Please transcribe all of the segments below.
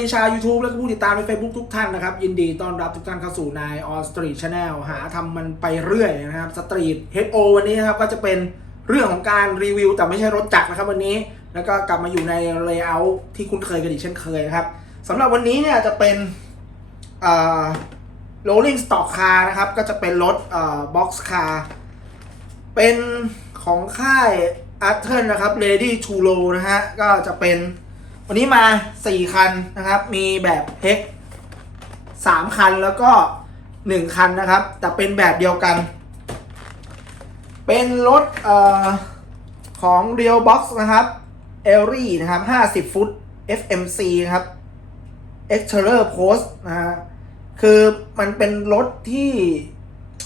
ดีชาว YouTube และผู้ติดตามใน Facebook ทุกท่านนะครับ ยินดีต้อนรับทุกท่านเข้าสู่นายออสตรีทชาแนลหาทำมันไปเรื่อยนะครับสตรีทเฮดโอวันนี้นะครับ ก็จะเป็นเรื่องของการรีวิว แต่ไม่ใช่รถจักรนะครับวันนี้ แล้วก็กลับมาอยู่ในเลเยอร์ที่คุ้นเคยกันอีกเช่นเคยนะครับสำหรับวันนี้เนี่ยจะเป็นอ่า rolling stock car นะครับ ก็จะเป็นรถอ่า box car เป็นของค่าย a r t e r นนะครับ Ready to Roll นะฮะก็จะเป็น วันนี้มา 4 คันนะครับ มีแบบ h e x 3คันแล้วก็ 1 คันนะครับ แต่เป็นแบบเดียวกัน เป็นรถเอ่อของ Real Box นะครับ e l r y นะครับ 50 ฟุต FMC นะครับ e x t e r i o r Post นะฮะคือมันเป็นรถที่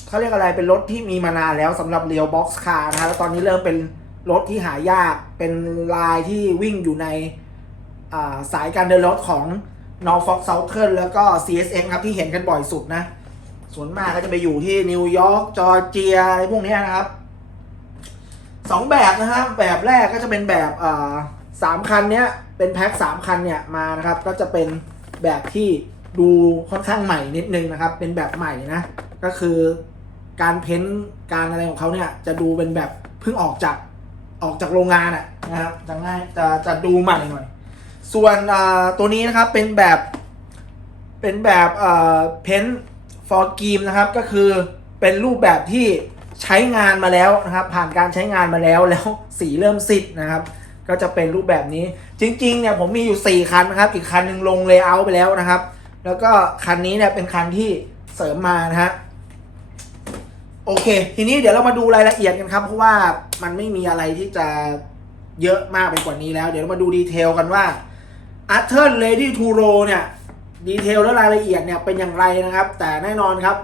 เขาเรียกอะไรเป็นรถที่มีมานานแล้วสำหรับเรียวบ็อกซ์คาร์นะฮะแล้วตอนนี้เริ่มเป็นรถที่หายากเป็นลายที่วิ่งอยู่ใน สายการเดินรถของ Norfolk Southern แล้วก็ CSX ครับที่เห็นกันบ่อยสุดนะ ส่วนมากก็จะไปอยู่ที่นิวยอร์กจอร์เจียอะไรพวกนี้นะครับสองแบบนะครับแบบแรกก็จะเป็นแบบสามคันเนี้ยเป็นแพ็คสามคันเนี่ยมานะครับ ก็จะเป็นแบบที่ดูค่อนข้างใหม่นิดนึงนะครับ เป็นแบบใหม่นะ ก็คือการเพ้นท์การอะไรของเขาเนี่ยจะดูเป็นแบบเพิ่งออกจากออกจากโรงงานอะนะครับจะง่ายจะจะดูใหม่หน่อย ส่วนตัวนี้นะครับเป็นแบบเป็นแบบเอ่อเพนท์ฟอร์กีมนะครับก็คือเป็นรูปแบบที่ใช้งานมาแล้วนะครับผ่านการใช้งานมาแล้วแล้วสีเริ่มซิดนะครับ ก็จะเป็นรูปแบบนี้จริงๆเนี่ยผมมีอยู่ 4 คันนะครับ อีกคันหนึ่งลงเลเยอร์ไปแล้วนะครับ แล้วก็คันนี้เนี่ยเป็นคันที่เสริมมานะฮะโอเค ทีนี้เดี๋ยวเรามาดูรายละเอียดกันครับ เพราะว่ามันไม่มีอะไรที่จะเยอะมากไปกว่านี้แล้ว เดี๋ยวเรามาดูดีเทลกันว่า a r t h e r Lady to Roll เนี่ยดีเทลและรายละเอียดเนี่ยเป็นอย่างไรนะครับ แต่แน่นอนครับ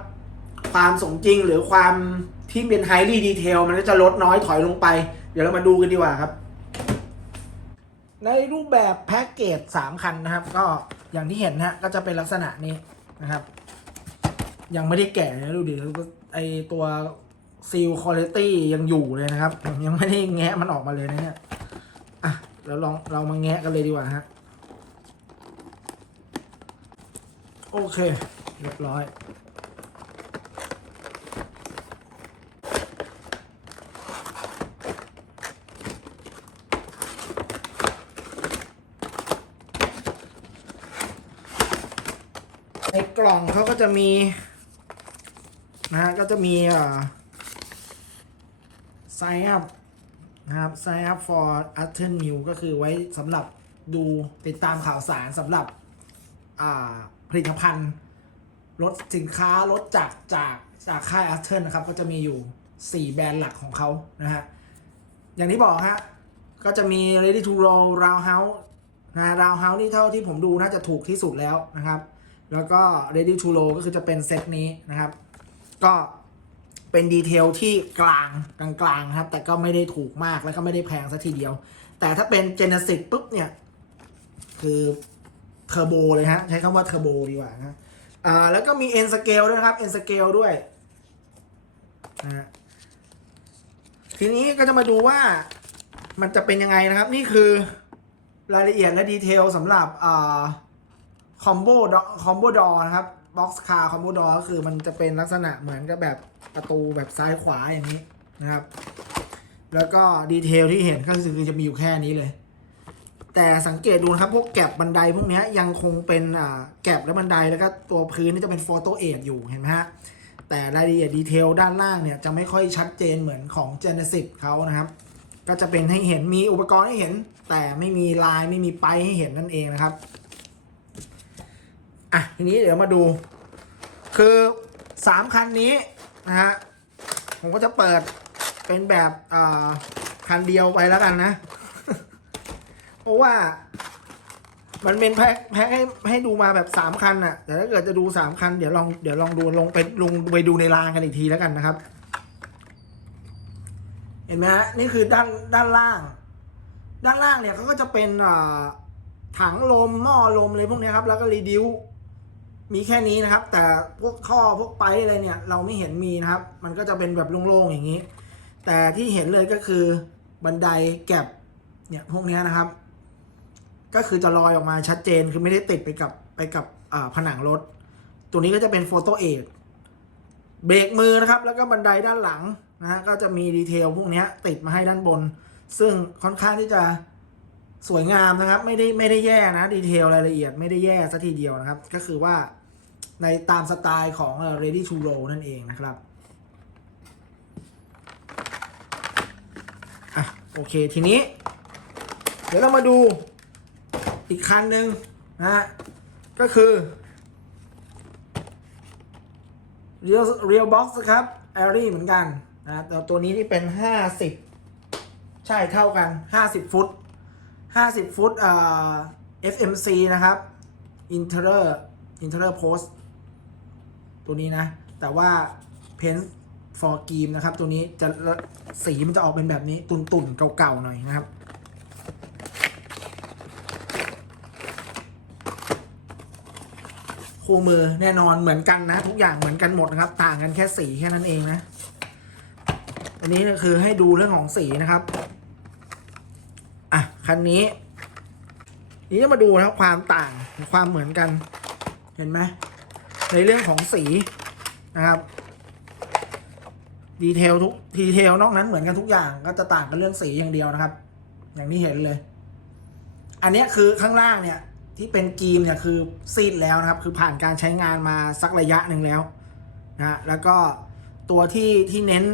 ความสมจริงหรือความที่เป็น highly detail มันก็จะลดน้อยถอยลงไป เดี๋ยวเรามาดูกันดีกว่าครับ ในรูปแบบแพ็กเกจ3 คันนะครับ ก็อย่างที่เห็นนะฮะก็จะเป็นลักษณะนี้นะครับ ยังไม่ได้แกะนะดูดิไอตัวซีลคุณภาพยังอยู่เลยนะครับ ยังไม่ได้แงะมันออกมาเลยนะเนี่ยอะแล้วลองเรามาแงะกันเลยดีกว่าฮะ โอเค เรียบร้อย ในกล่องเขาก็จะมี นะฮะก็จะมีอ่า sign up นะครับ sign up for a t t e r new ก็คือไว้สำหรับดูติดตามข่าวสารสำหรับ อ่า ผลิตภัณฑ์รถสินค้ารถจากจากจากค่าย a t t e r นะครับ ก็จะมีอยู่ 4 แบรนด์หลักของเขานะฮะ อย่างที่บอกฮะ ก็จะมี ready to roll roundhouse นะ roundhouse นี่เท่าที่ผมดูน่าจะถูกที่สุดแล้วนะครับ แล้วก็ ready to roll ก็คือจะเป็นเซตนี้นะครับ ก็เป็นดีเทลที่กลางกลางๆนะครับ แต่ก็ไม่ได้ถูกมากแล้วก็ไม่ได้แพงซะทีเดียว แต่ถ้าเป็น Genesis ปุ๊บเนี่ย คือ เทอร์โบเลยฮะ ใช้คำว่าเทอร์โบดีกว่านะอ่าแล้วก็มี N scale ด้วยนะครับ N scale ด้วยนะฮะทีนี้ก็จะมาดูว่ามันจะเป็นยังไงนะครับ นี่คือรายละเอียดและดีเทลสำหรับอ่าคอมโบดคอมโบดอนะครับบ็อกซ์คาร์คอมโบดอก็คือมันจะเป็นลักษณะเหมือนกับแบบประตูแบบซ้ายขวาอย่างนี้นะครับ แล้วก็ดีเทลที่เห็นก็คือจะมีอยู่แค่นี้เลย แต่สังเกตดูนะครับ พวกแก็บบันไดพวกนี้ยังคงเป็นอ่าแก็บและบันไดแล้วก็ตัวพื้นนี่จะเป็นโฟโตเอทอยู่เห็นไหมฮะแต่รายละเอียดดีเทลด้านล่างเนี่ย จะไม่ค่อยชัดเจนเหมือนของ Genesis เขานะครับ ก็จะเป็นให้เห็นมีอุปกรณ์ให้เห็น แต่ไม่มีลายไม่มีไปให้เห็นนั่นเองนะครับ อะ ทีนี้เดี๋ยวมาดู คือสามคันนี้นะฮะผมก็จะเปิดเป็นแบบอ่าคันเดียวไปแล้วกันนะ เพราะว่า มันเป็นแพ็คแพ็คให้ให้ดูมาแบบสามคันน่ะ แต่ถ้าเกิดจะดูสามคัน เดี๋ยวลองเดี๋ยวลองดูลงไปลงไปดูในรางกันอีกทีแล้วกันนะครับ เห็นไหมฮะนี่คือด้านด้านล่าง ด้านล่างเนี่ยเขาก็จะเป็นถังลมหม้อลมอะไรพวกนี้ครับ แล้วก็รีดิวมีแค่นี้นะครับ แต่พวกท่อพวกไปอะไรเนี่ย เราไม่เห็นมีนะครับ มันก็จะเป็นแบบโล่งๆอย่างนี้ แต่ที่เห็นเลยก็คือบันไดแก็บเนี่ยพวกนี้นะครับ ก็คือจะลอยออกมาชัดเจนคือไม่ได้ติดไปกับไปกับผนังรถ ตัวนี้ก็จะเป็นโฟโต้เอทเบรกมือนะครับ แล้วก็บันไดด้านหลังนะฮะก็จะมีดีเทลพวกนี้ติดมาให้ด้านบน ซึ่งค่อนข้างที่จะสวยงามนะครับ ไม่ได้ไม่ได้แย่นะดีเทลรายละเอียดไม่ได้แย่สัทีเดียวนะครับ ก็คือว่าในตามสไตล์ของเอ่อ ready to roll นั่นเองนะครับอะโอเคทีนี้ เดี๋ยวเรามาดู อีกคันหนึ่งนะฮะก็คือ Real Real Box ครับ a r i เหมือนกันนะแต่ตัวนี้ที่เป็น 50 ใช่เท่ากัน 50 ฟุต 50 ฟุตอ่า FMC นะครับ Interior Interior Post ตัวนี้นะ แต่ว่า Paint for g e a m นะครับ ตัวนี้จะสีมันจะออกเป็นแบบนี้ตุ่นๆ เก่าๆ หน่อยนะครับ คู่มือแน่นอนเหมือนกันนะ ทุกอย่างเหมือนกันหมดนะครับ ต่างกันแค่สีแค่นั้นเองนะ อันนี้คือให้ดูเรื่องของสีนะครับอะคันนี้นี้จะมาดูนะครับความต่างความเหมือนกัน เห็นไหมในเรื่องของสีนะครับดีเทลทุกดีเทลนอกนั้นเหมือนกันทุกอย่างก็จะต่างกันเรื่องสีอย่างเดียวนะครับ อย่างที่เห็นเลย อันนี้คือข้างล่างเนี่ย ที่เป็นกีมเนี่ยคือซีดแล้วนะครับ คือผ่านการใช้งานมาสักระยะหนึ่งแล้วนะแล้วก็ตัวที่ที่เน้น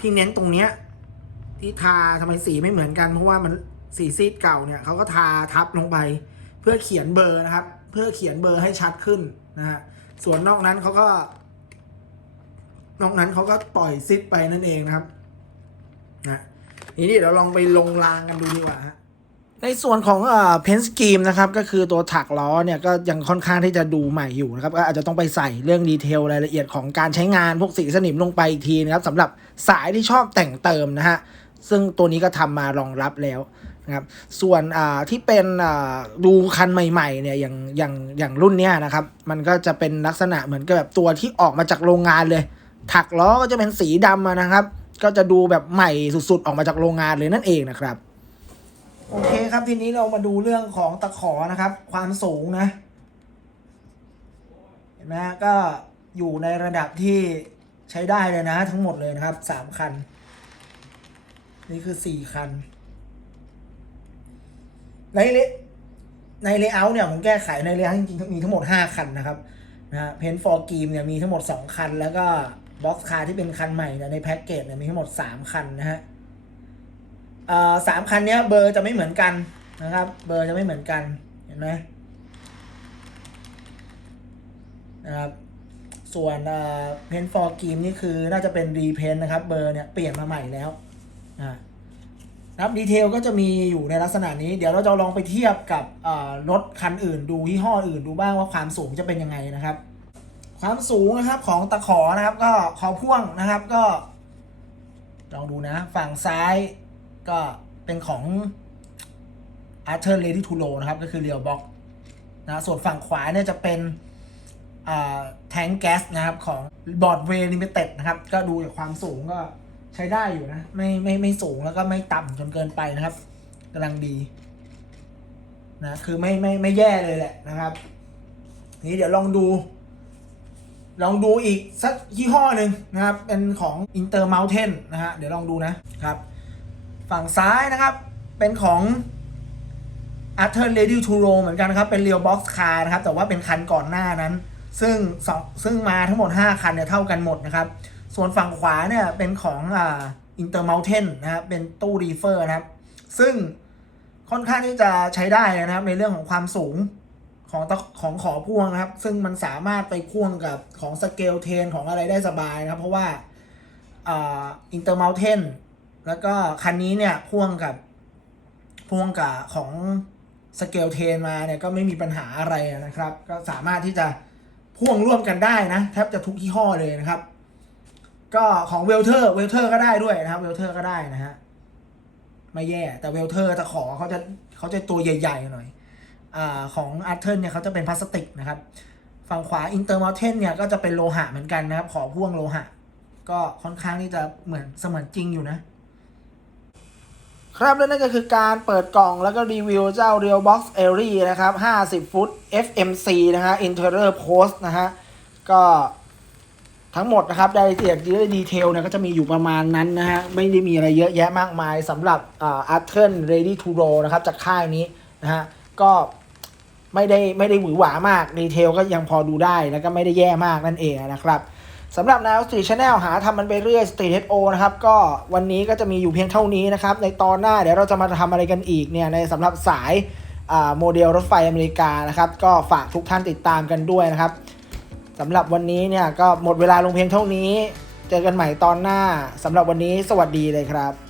ที่เน้นตรงเนี้ยที่ทาทำไมสีไม่เหมือนกันเพราะว่ามันสีซีดเก่าเนี่ยเขาก็ทาทับลงไป เพื่อเขียนเบอร์นะครับ เพื่อเขียนเบอร์ให้ชัดขึ้นนะฮะส่วนนอกนั้นเขาก็ นอกนั้นเขาก็ปล่อยซิดไปนั่นเองนะครับนะทีนี้เดี๋ยวลองไปลงรางกันดูดีกว่าฮะ ในส่วนของเพนสกีมนะครับก็คือตัวถักล้อเนี่ยก็ยังค่อนข้างที่จะดูใหม่อยู่นะครับก็อาจจะต้องไปใส่เรื่องดีเทลรายละเอียดของการใช้งานพวกสีสนิมลงไปอีกทีนะครับสำหรับสายที่ชอบแต่งเติมนะฮะซึ่งตัวนี้ก็ทำมารองรับแล้วนะครับส่วนที่เป็นดูคันใหม่ๆเนี่ยอย่างอย่างอย่างรุ่นเนี้ยนะครับมันก็จะเป็นลักษณะเหมือนกับแบบตัวที่ออกมาจากโรงงานเลย ถักล้อก็จะเป็นสีดำนะครับ ก็จะดูแบบใหม่สุดๆ ออกมาจากโรงงานเลยนั่นเองนะครับ โอเคครับทีนี้เรามาดูเรื่องของตะขอนะครับ ความสูงนะเห็นไหมก็อยู่ในระดับที่ใช้ได้เลยนะ ทั้งหมดเลยนะครับสามคัน นี่คือสี่คัน ในเลในเลเยอร์เนี่ยผมแก้ไขในเลเยอร์จริงๆมีทั้งหมดห้าคันนะครับนะเพนฟอร์กีมเนี่ยมีทั้งหมดสองคัน แล้วก็บ็อกซ์คาร์ที่เป็นคันใหม่เนี่ยในแพ็กเกจเนี่ยมีทั้งหมดสามคันนะฮะ สามคันนี้เบอร์จะไม่เหมือนกันนะครับ เบอร์จะไม่เหมือนกันเห็นไหมนะครับส่วนเพนฟอร์กีมนี่คือน่าจะเป็นรีเพนนะครับ เบอร์เนี่ยเปลี่ยนมาใหม่แล้วนะครับดีเทลก็จะมีอยู่ในลักษณะนี้ เดี๋ยวเราจะลองไปเทียบกับรถคันอื่น ดูยี่ห้ออื่นดูบ้างว่าความสูงจะเป็นยังไงนะครับ ความสูงนะครับของตะขอนะครับ ก็ขอพ่วงนะครับก็ ลองดูนะ ฝั่งซ้าย ก็เป็นของ Arthur Lady to Roll นะครับ ก็คือ Real Box นะส่วนฝั่งขวาเนี่ยจะเป็นแทงแก๊สนะครับ ของ b o a r d w a y Limited นะครับ ก็ดูจากความสูงก็ใช้ได้อยู่นะ ไม่ไม่ไม่สูงแล้วก็ไม่ต่ำจนเกินไปนะครับกำลังดีนะคือไม่ไม่ไม่แย่เลยแหละนะครับ นี้เดี๋ยวลองดู ลองดูอีกสักยี่ห้อหนึ่งนะครับ เป็นของ Inter Mountain นะฮะเดี๋ยวลองดูนะครับ ฝั่งซ้ายนะครับเป็นของ Arthur Lady to Roll เหมือนกันนะครับ เป็น Real Box Car นะครับ แต่ว่าเป็นคันก่อนหน้านั้น ซึ่งสองซึ่งมาทั้งหมด 5 คันเนี่ยเท่ากันหมดนะครับ ส่วนฝั่งขวาเนี่ยเป็นของอ่า Inter Mountain นะครับ เป็นตู้รีเฟอร์นะครับ ซึ่งค่อนข้างที่จะใช้ได้นะครับ ในเรื่องของความสูงของตะของขอพ่วงนะครับ ซึ่งมันสามารถไปพ่วงกับของสเกลเทนของอะไรได้สบายนะครับ เพราะว่าอ่า Inter Mountain แล้วก็คันนี้เนี่ยพ่วงกับพ่วงกับของสเกลเทนมาเนี่ยก็ไม่มีปัญหาอะไรนะครับ ก็สามารถที่จะพ่วงร่วมกันได้นะแทบจะทุกยี่ห้อเลยนะครับ ก็ของเวลเทอร์เวลเทอร์ก็ได้ด้วยนะครับเวลเทอร์ก็ได้นะฮะไม่แย่แต่เวลเทอร์ตะขอเขาจะเขาจะตัวใหญ่ๆหน่อยอ่าของอาร์เทนเนี่ยเขาจะเป็นพลาสติกนะครับ ฝั่งขวาอินเตอร์มอลเทนเนี่ยก็จะเป็นโลหะเหมือนกันนะครับ ขอพ่วงโลหะ ก็ค่อนข้างที่จะเหมือนเสมือนจริงอยู่นะ ครับและนั่นก็คือการเปิดกล่องแล้วก็รีวิวเจ้า Real Box a r i นะครับ 50 ฟุต FMC นะฮะ Interior Post นะฮะ ก็ทั้งหมดนะครับรายละเอียดดีเทลเนี่ยก็จะมีอยู่ประมาณนั้นนะฮะ ไม่ได้มีอะไรเยอะแยะมากมายสำหรับอ่า a r t e r Ready to Roll นะครับ จากค่ายนี้นะฮะ ก็ไม่ได้ไม่ได้หวือหวามากดีเทลก็ยังพอดูได้แล้วก็ไม่ได้แย่มากนั่นเองนะครับ สำหรับแนวสตรีชาแนลหาทำมันไปเรื่อยสตรีทเฮดโอนะครับก็วันนี้ก็จะมีอยู่เพียงเท่านี้นะครับในตอนหน้าเดี๋ยวเราจะมาทำอะไรกันอีกเนี่ยในสำหรับสายโมเดลรถไฟอเมริกานะครับก็ฝากทุกท่านติดตามกันด้วยนะครับสำหรับวันนี้เนี่ยก็หมดเวลาลงเพียงเท่านี้ เจอกันใหม่ตอนหน้าสำหรับวันนี้สวัสดีเลยครับ